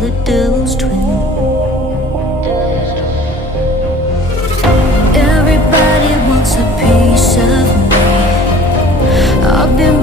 the devil's twin. Everybody wants a piece of me. I've been